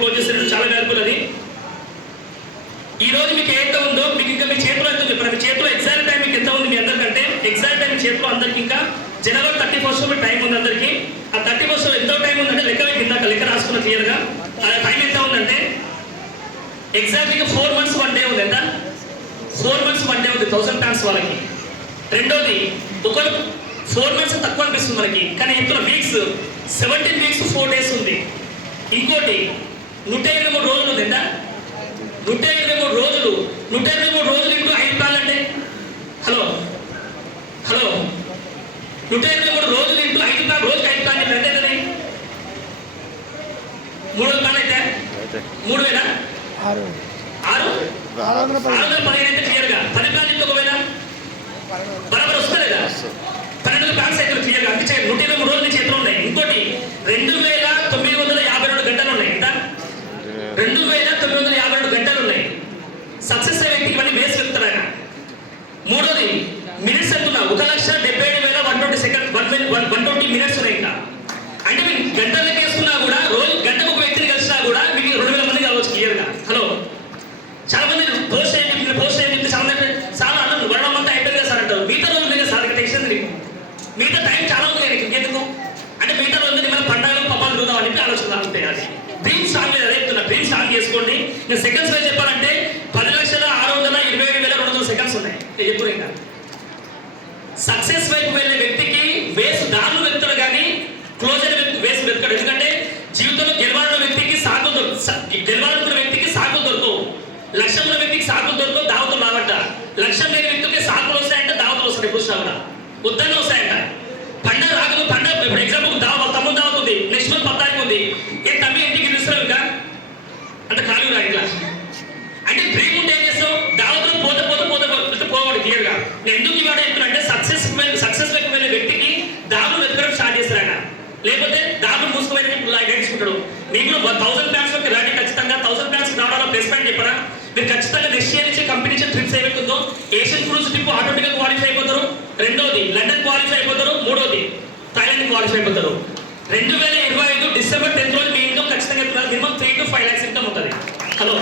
Close చేస్తారు, చాలా valuable అది. ఈ రోజు మీకు ఎంత ఉందో మీకు ఇంకా మీ చేతిలో ఎంత ఉంది, మీ చేతిలో ఎగ్జాక్ట్ టైం మీకు ఎంత ఉంది మీ అందరికంటే ఎగ్జాక్ట్ టైం చేతిలో అందరికి ఇంకా జనవరి 31 టైం ఉంది అందరికి. ఆ 31 ఎంతో టైం ఉందంటే లెక్క ఇందాక లెక్క రాసుకున్న క్లియర్గా. ఆ టైం ఎంత ఉందంటే ఎగ్జాక్ట్గా 4 months 1 day ఉంది. ఎంత 4 months 1 day ఉంది 1000 plants వాళ్ళకి. రెండోది ఒకరు 4 months తక్కువ అనిపిస్తుంది మనకి, కానీ చెప్తున్న వీక్స్ 17 weeks 4 days ఉంది. ఇంకోటి 123 రోజులు ఉంది. ఎంత 123 రోజులు, 123 రోజులు ఇంటూ 5 ప్లాన్లు అంటే హలో 123 రోజులు ఇంటూ 5 ప్లాన్, రోజుకి 5 ప్లాన్ అంటే ఎంత అవుతుంది? 3 ప్లాన్ అయితే 3000 615 అయితే క్లియర్గా 10 ప్లాన్ ఇంకొక వేళ బరాబర్ వస్తలేదా? 12 ప్లాన్స్ అయితే క్లియర్గా అంతే. 123 రోజులు చేతిలో ఉన్నాయి. ఇంకోటి 2952 గంటలు ఉన్నాయి. ఎంత 2952 గంటలు ఉన్నాయి. సక్సెస్ అయ్యే వ్యక్తికి ఇవన్నీ బేస్ చెప్తారు ఆయన. మూడోది మినిట్స్ అంటున్నా 1,77,120 సెకండ్స్ 120 minutes ఉన్నాయి. ఇంకా అంటే మీకు గంటలు లెక్కేసుకున్నా కూడా రోజు గంటకు ఒక వ్యక్తిని కలిసినా కూడా మీకు 2000 మంది కావచ్చు క్లియర్గా. హలో చాలా మంది పోస్ట్ చేయండి చాలా అన్నం వరడం అంతా అయిపోయింది సార్ అంటారు. మిగతా రోజులు మీద సార్ టెన్షన్ మీకు మిగతా టైం చాలా ఉంది కదా ఇంకెందుకు అంటే మిగతా రోజులు మన పండుగలు పప్పాలు చూద్దాం అని ఆలోచన ఉంటాయి. అది డ్రీమ్ స్టార్ట్ లేదు, అదే చెప్తున్నా. డ్రీమ్ స్టార్ట్ చేసుకోండి. ఇంకా సెకండ్స్ వైజ్ చెప్పాలంటే 10,627,200 సెకండ్స్ ఉన్నాయి. నేను చెప్తున్నా ఇంకా సక్సెస్ వైపు వెళ్ళే వ్యక్తికి వేసు దారులు వెళ్తాడు కానీ క్లోజ్ అయిన వ్యక్తి వేసు వెళ్తాడు. ఎందుకంటే జీవితంలో గెలవాలన్న వ్యక్తికి సాకులు గెలవాలనుకున్న వ్యక్తికి సాకులు దొరకవు. లక్ష్యం ఉన్న వ్యక్తికి సాకులు దొరకవు, దావతులు రావట. లక్ష్యం లేని వ్యక్తికి సాకులు వస్తాయంటే దావతులు వస్తాయి. ఎప్పుడు కూడా ఉద్దరణ వస్తాయంట. పండుగ రాదు, పండుగ ఇప్పుడు ఎగ్జాంపుల్ తమ్ముడు దావత్ ఉంది, నెక్స్ట్ మంత్ 10 తారీఖు ఉంది. ఏ తమ్మి ఇంటికి పిలుస్తున్నావు ఇంకా అంటే ఖాళీ రా ఇట్లా అంటే డ్రీమ్ ఉంటే ఏం చేస్తావు? దావతులు పోతే పోవాడు క్లియర్గా. నేను ఎందుకు ఇవాడ చెప్తున్నా సక్సెస్ వైపు వెళ్ళే వ్యక్తికి దారులు వెతకడం స్టార్ట్ చేస్తాడు. లేకపోతే దారులు మూసుకుపోయిన గడిచుకుంటాడు. మీకు 1000 plants లోకి రాండి, ఖచ్చితంగా 1000 plants రావడంలో ప్లస్ పాయింట్ చెప్పరా? మీరు ఖచ్చితంగా నెక్స్ట్ ఇయర్ నుంచి కంపెనీ నుంచి ట్రిప్స్ ఏమవుతుందో ఏషియన్ క్రూజ్ ట్రిప్ ఆటోమేటిక్గా క్వాలిఫై అయిపోతారు. రెండోది లండన్ క్వాలిఫై అయిపోతారు. మూడోది థాయిలాండ్ క్వాలిఫై అయిపోతారు. 2025 December 10 రోజు మీ ఇన్కమ్ ఖచ్చితంగా మినిమం 3 to 5 lakhs ఇన్కమ్ ఉంటుంది. హలో